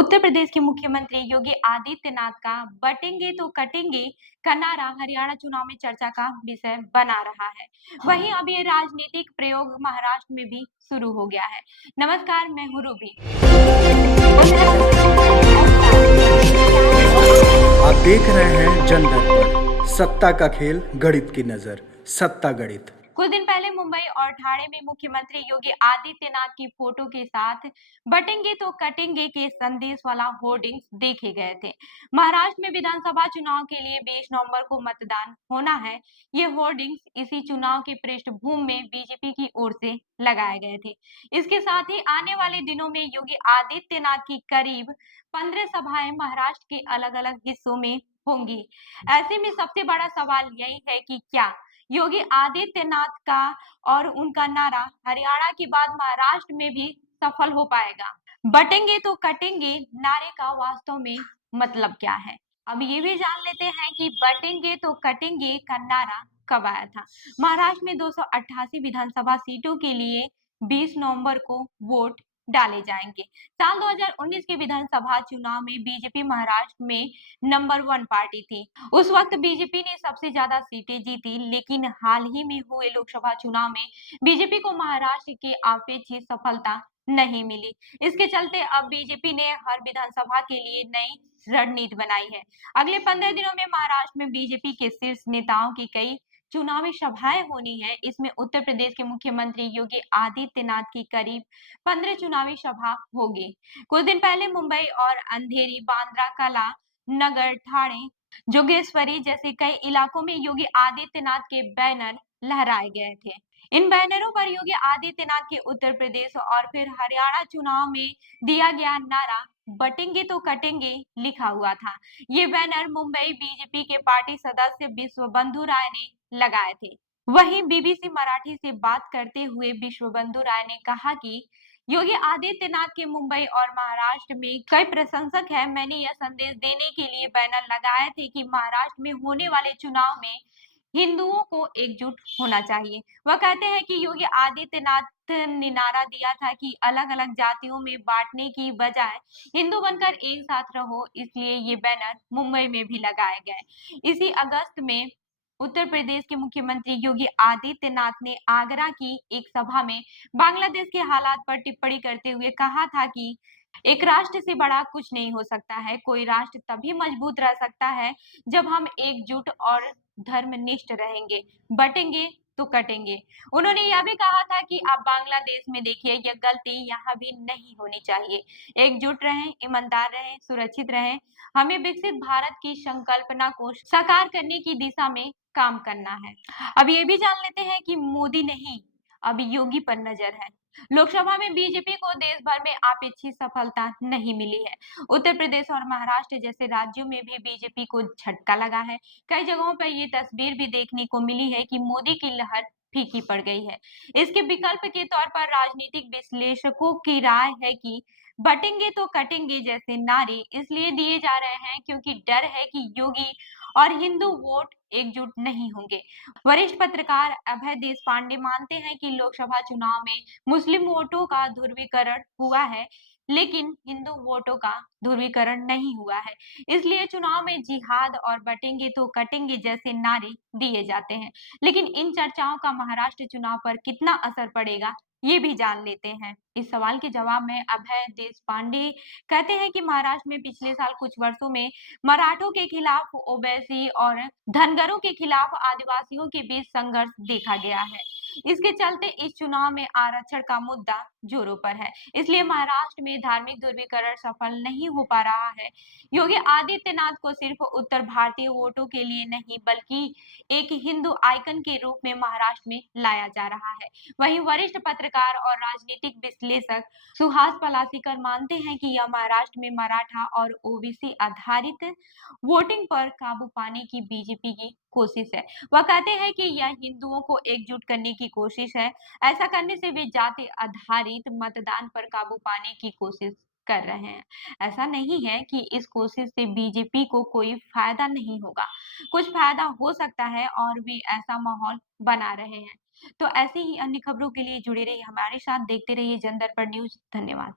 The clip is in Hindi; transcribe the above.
उत्तर प्रदेश के मुख्यमंत्री योगी आदित्यनाथ का बटेंगे तो कटेंगे का नारा हरियाणा चुनाव में चर्चा का विषय बना रहा है। वहीं अब ये राजनीतिक प्रयोग महाराष्ट्र में भी शुरू हो गया है। नमस्कार, मैं हूँ रूबी। आप देख रहे हैं जन दर्पण, सत्ता का खेल, गणित की नजर, सत्ता गणित। कुछ दिन पहले मुंबई और ठाणे में मुख्यमंत्री योगी आदित्यनाथ की फोटो के साथ बटेंगे तो कटेंगे के संदेश वाला होर्डिंग्स देखे गए थे। महाराष्ट्र में विधानसभा चुनाव के लिए 20 नवंबर को मतदान होना है। ये होर्डिंग्स इसी चुनाव की पृष्ठभूमि में बीजेपी की ओर से लगाए गए थे। इसके साथ ही आने वाले दिनों में योगी आदित्यनाथ की करीब 15 सभाएं महाराष्ट्र के अलग अलग हिस्सों में होंगी। ऐसे में सबसे बड़ा सवाल यही है कि क्या योगी आदित्यनाथ का और उनका नारा हरियाणा के बाद महाराष्ट्र में भी सफल हो पाएगा? बटेंगे तो कटेंगे नारे का वास्तव में मतलब क्या है? अब ये भी जान लेते हैं कि बटेंगे तो कटेंगे का नारा कब आया था। महाराष्ट्र में 288 विधानसभा सीटों के लिए 20 नवंबर को वोट डाले जाएंगे। साल 2019 के विधानसभा चुनाव में बीजेपी महाराष्ट्र में नंबर 1 पार्टी थी। उस वक्त बीजेपी ने सबसे ज्यादा सीटें जीती, लेकिन हाल ही में हुए लोकसभा चुनाव में बीजेपी को महाराष्ट्र की अपेक्षित सफलता नहीं मिली। इसके चलते अब बीजेपी ने हर विधानसभा के लिए नई रणनीति बनाई है। अगले 15 दिनों में महाराष्ट्र में बीजेपी के शीर्ष नेताओं की कई चुनावी सभाएं होनी है। इसमें उत्तर प्रदेश के मुख्यमंत्री योगी आदित्यनाथ की करीब 15 चुनावी सभा होगी। कुछ दिन पहले मुंबई और अंधेरी, बांद्रा कला, नगर, ठाणे, जोगेश्वरी जैसे कई इलाकों में योगी आदित्यनाथ के बैनर लहराए गए थे। इन बैनरों पर योगी आदित्यनाथ के उत्तर प्रदेश और फिर हरियाणा चुनाव में दिया गया नारा बटेंगे तो कटेंगे लिखा हुआ था। ये बैनर मुंबई बीजेपी के पार्टी सदस्य विश्व बंधु राय ने लगाए थे। वहीं बीबीसी मराठी से बात करते हुए विश्व बंधु राय ने कहा कि योगी आदित्यनाथ के मुंबई और महाराष्ट्र में कई प्रशंसक हैं। मैंने यह संदेश देने के लिए बैनर लगाए थे कि महाराष्ट्र में होने वाले चुनाव में हिंदुओं को एकजुट होना चाहिए। वह कहते हैं कि योगी आदित्यनाथ ने नारा दिया था कि अलग अलग जातियों में बांटने की बजाय हिंदू बनकर एक साथ रहो, इसलिए ये बैनर मुंबई में भी लगाए गए। इसी अगस्त में उत्तर प्रदेश के मुख्यमंत्री योगी आदित्यनाथ ने आगरा की एक सभा में बांग्लादेश के हालात पर टिप्पणी करते हुए कहा था कि एक राष्ट्र से बड़ा कुछ नहीं हो सकता है। कोई राष्ट्र तभी मजबूत रह सकता है जब हम एकजुट और धर्मनिष्ठ रहेंगे। बटेंगे तो कटेंगे। उन्होंने यह भी कहा था कि आप बांग्लादेश में देखिए, यह गलती यहाँ भी नहीं होनी चाहिए। एकजुट रहें, ईमानदार रहें, सुरक्षित रहें। हमें विकसित भारत की संकल्पना को साकार करने की दिशा में काम करना है। अब ये भी जान लेते हैं कि मोदी नहीं, अब योगी पर नजर है। लोकसभा में बीजेपी को देश भर में अपेक्षित सफलता नहीं मिली है। उत्तर प्रदेश और महाराष्ट्र जैसे राज्यों में भी बीजेपी को झटका लगा है। कई जगहों पर ये तस्वीर भी देखने को मिली है कि मोदी की लहर फीकी पड़ गई है। इसके विकल्प के तौर पर राजनीतिक विश्लेषकों की राय है कि बटेंगे तो कटेंगे जैसे नारे इसलिए दिए जा रहे हैं क्योंकि डर है कि योगी और हिंदू वोट एकजुट नहीं होंगे। वरिष्ठ पत्रकार अभय देशपांडे मानते हैं कि लोकसभा चुनाव में मुस्लिम वोटों का ध्रुवीकरण हुआ है, लेकिन हिंदू वोटों का ध्रुवीकरण नहीं हुआ है। इसलिए चुनाव में जिहाद और बटेंगे तो कटेंगे जैसे नारे दिए जाते हैं। लेकिन इन चर्चाओं का महाराष्ट्र चुनाव पर कितना असर पड़ेगा, ये भी जान लेते हैं। इस सवाल के जवाब में अभय देशपांडे कहते हैं कि महाराष्ट्र में पिछले साल कुछ वर्षों में मराठों के खिलाफ ओबीसी और धनगरों के खिलाफ आदिवासियों के बीच संघर्ष देखा गया है। इसके चलते इस चुनाव में आरक्षण का मुद्दा जोरों पर है। इसलिए महाराष्ट्र में धार्मिक ध्रुवीकरण सफल नहीं हो पा रहा है। योगी आदित्यनाथ को सिर्फ उत्तर भारतीय वोटों के लिए नहीं बल्कि एक हिंदू आइकन के रूप में महाराष्ट्र में लाया जा रहा है। वहीं वरिष्ठ पत्रकार और राजनीतिक विश्लेषक सुहास पलासीकर मानते हैं कि यह महाराष्ट्र में मराठा और ओबीसी आधारित वोटिंग पर काबू पाने की बीजेपी की कोशिश है। वह कहते हैं कि यह हिंदुओं को एकजुट करने की कोशिश है। ऐसा करने से वे जाति आधारित मतदान पर काबू पाने की कोशिश कर रहे हैं। ऐसा नहीं है कि इस कोशिश से बीजेपी को कोई फायदा नहीं होगा। कुछ फायदा हो सकता है और वे ऐसा माहौल बना रहे हैं। तो ऐसी ही अन्य खबरों के लिए जुड़े रहिए हमारे साथ, देखते रहिए जन दर्पण न्यूज। धन्यवाद।